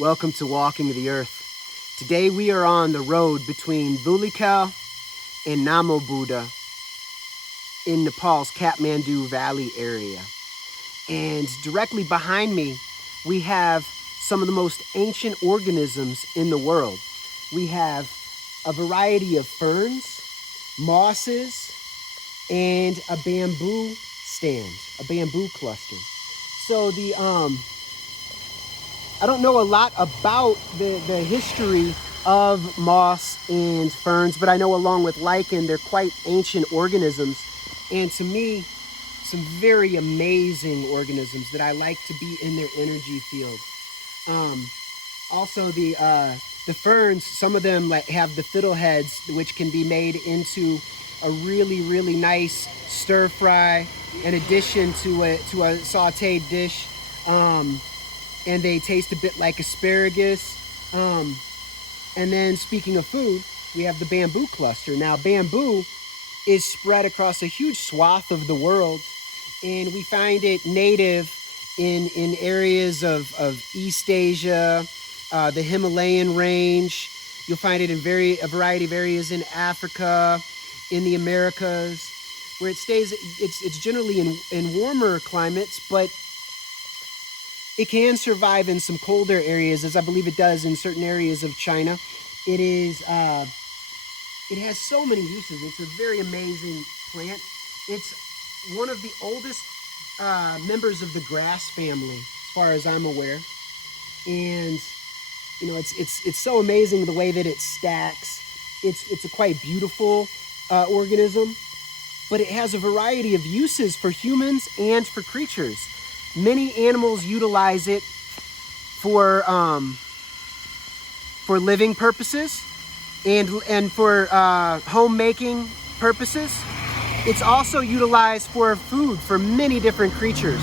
Welcome to Walking the Earth. Today we are on the road between Dhulikel and Namobuddha in Nepal's Kathmandu Valley area. And directly behind me, we have some of the most ancient organisms in the world. We have a variety of ferns, mosses, and a bamboo stand, a bamboo cluster. So I don't know a lot about the history of moss and ferns, but I know along with lichen, they're quite ancient organisms. And to me, some very amazing organisms that I like to be in their energy field. Also the ferns, some of them have the fiddleheads, which can be made into a really nice stir fry in addition to a sauteed dish. And they taste a bit like asparagus. And then speaking of food, we have the bamboo cluster. Now bamboo is spread across a huge swath of the world, and we find it native in areas of East Asia, the Himalayan range. You'll find it in a variety of areas in Africa, in the Americas, where it stays. It's generally in warmer climates, but it can survive in some colder areas, as I believe it does in certain areas of China. It has so many uses. It's a very amazing plant. It's one of the oldest members of the grass family, as far as I'm aware. And you know, it's so amazing the way that it stacks. It's a quite beautiful organism, but it has a variety of uses for humans and for creatures. Many animals utilize it for living purposes and for homemaking purposes. It's also utilized for food for many different creatures.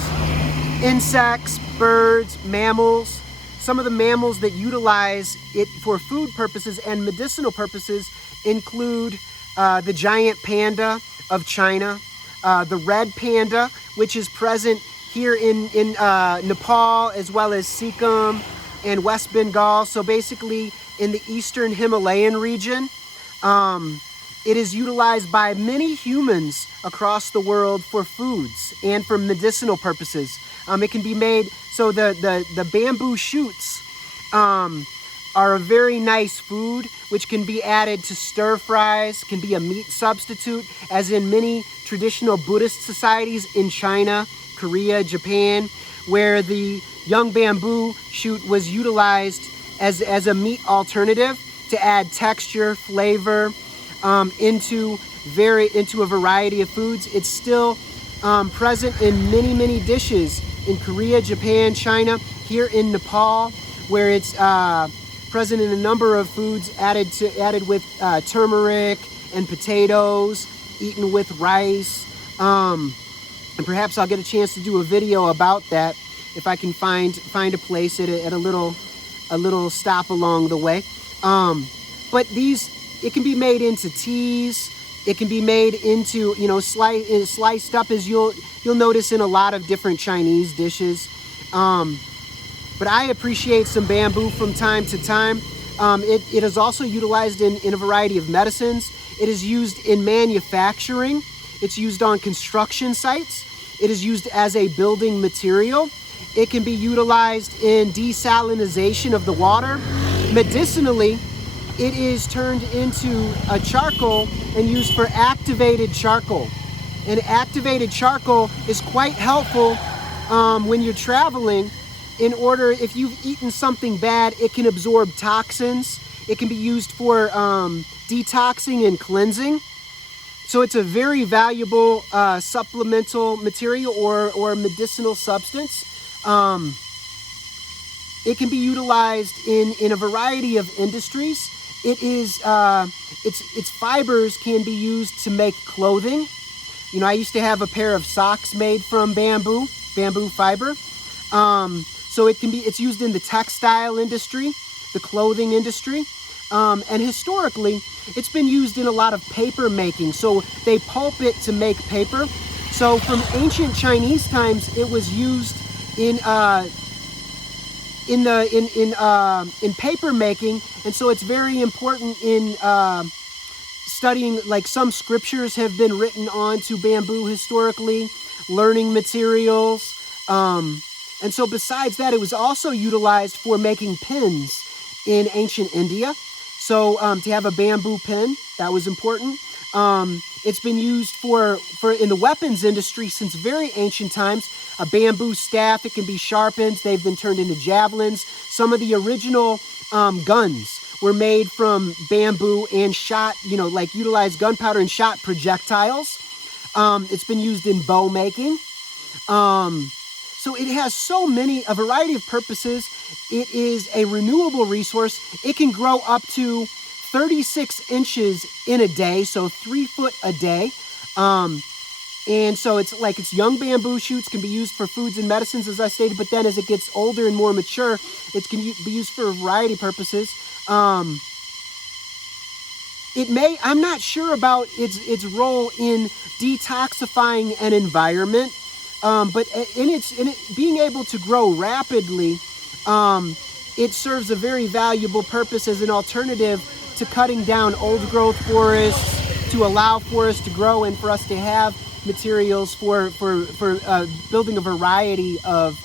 Insects, birds, mammals. Some of the mammals that utilize it for food purposes and medicinal purposes include the giant panda of China, the red panda, which is present here in Nepal, as well as Sikkim and West Bengal. So basically in the eastern Himalayan region. It is utilized by many humans across the world for foods and for medicinal purposes. It can be made, so the bamboo shoots are a very nice food, which can be added to stir fries, can be a meat substitute, as in many traditional Buddhist societies in China, Korea, Japan, where the young bamboo shoot was utilized as a meat alternative to add texture, flavor into a variety of foods. It's still present in many dishes in Korea, Japan, China, here in Nepal, where it's present in a number of foods added with turmeric and potatoes, eaten with rice. And perhaps I'll get a chance to do a video about that if I can find a place at a little stop along the way. But it can be made into teas. It can be made into, sliced up, as you'll notice in a lot of different Chinese dishes. But I appreciate some bamboo from time to time. It is also utilized in a variety of medicines. It is used in manufacturing. It's used on construction sites. It is used as a building material. It can be utilized in desalination of the water. Medicinally, it is turned into a charcoal and used for activated charcoal. And activated charcoal is quite helpful when you're traveling. If you've eaten something bad, it can absorb toxins. It can be used for detoxing and cleansing. So it's a very valuable supplemental material or medicinal substance. It can be utilized in a variety of industries. Its fibers can be used to make clothing. I used to have a pair of socks made from bamboo fiber. So it's used in the textile industry, the clothing industry. And historically, it's been used in a lot of paper making. So they pulp it to make paper. So from ancient Chinese times, it was used in in paper making, and so it's very important in studying, like some scriptures have been written onto bamboo historically, learning materials. And so besides that, it was also utilized for making pins in ancient India. So to have a bamboo pin, that was important. It's been used for in the weapons industry since very ancient times. A bamboo staff, it can be sharpened. They've been turned into javelins. Some of the original guns were made from bamboo and shot, like utilized gunpowder and shot projectiles. It's been used in bow making. So it has a variety of purposes. It is a renewable resource. It can grow up to 36 inches in a day, so 3 foot a day. And so it's young bamboo shoots can be used for foods and medicines, as I stated, but then as it gets older and more mature, it can be used for a variety of purposes. I'm not sure about its role in detoxifying an environment, but in it being able to grow rapidly, it serves a very valuable purpose as an alternative to cutting down old growth forests, to allow forests to grow and for us to have materials for building a variety of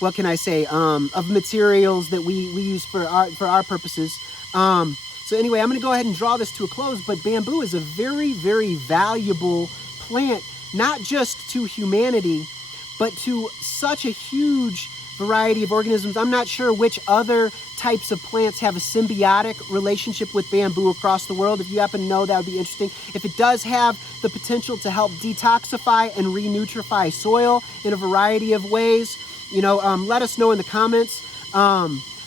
what can I say, of materials that we use for our purposes. So anyway, I'm going to go ahead and draw this to a close, but bamboo is a very, very valuable plant, not just to humanity, but to such a huge variety of organisms. I'm not sure which other types of plants have a symbiotic relationship with bamboo across the world. If you happen to know, that would be interesting. If it does have the potential to help detoxify and renutrify soil in a variety of ways, let us know in the comments.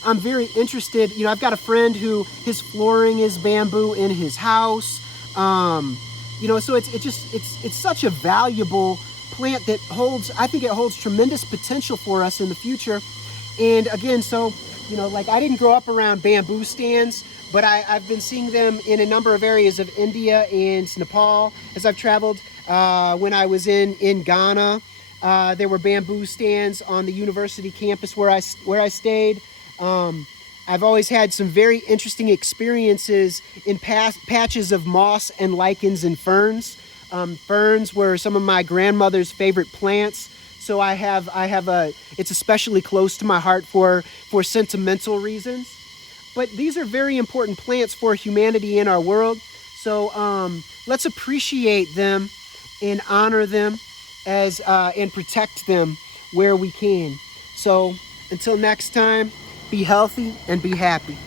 I'm very interested. I've got a friend who his flooring is bamboo in his house. So it's such a valuable plant that I think it holds tremendous potential for us in the future. And again, I didn't grow up around bamboo stands, but I've been seeing them in a number of areas of India and Nepal as I've traveled. When I was in Ghana, there were bamboo stands on the university campus where I stayed. I've always had some very interesting experiences in patches of moss and lichens and ferns. Ferns were some of my grandmother's favorite plants, so it's especially close to my heart for sentimental reasons. But these are very important plants for humanity in our world, so let's appreciate them and honor them and protect them where we can. So until next time, be healthy and be happy.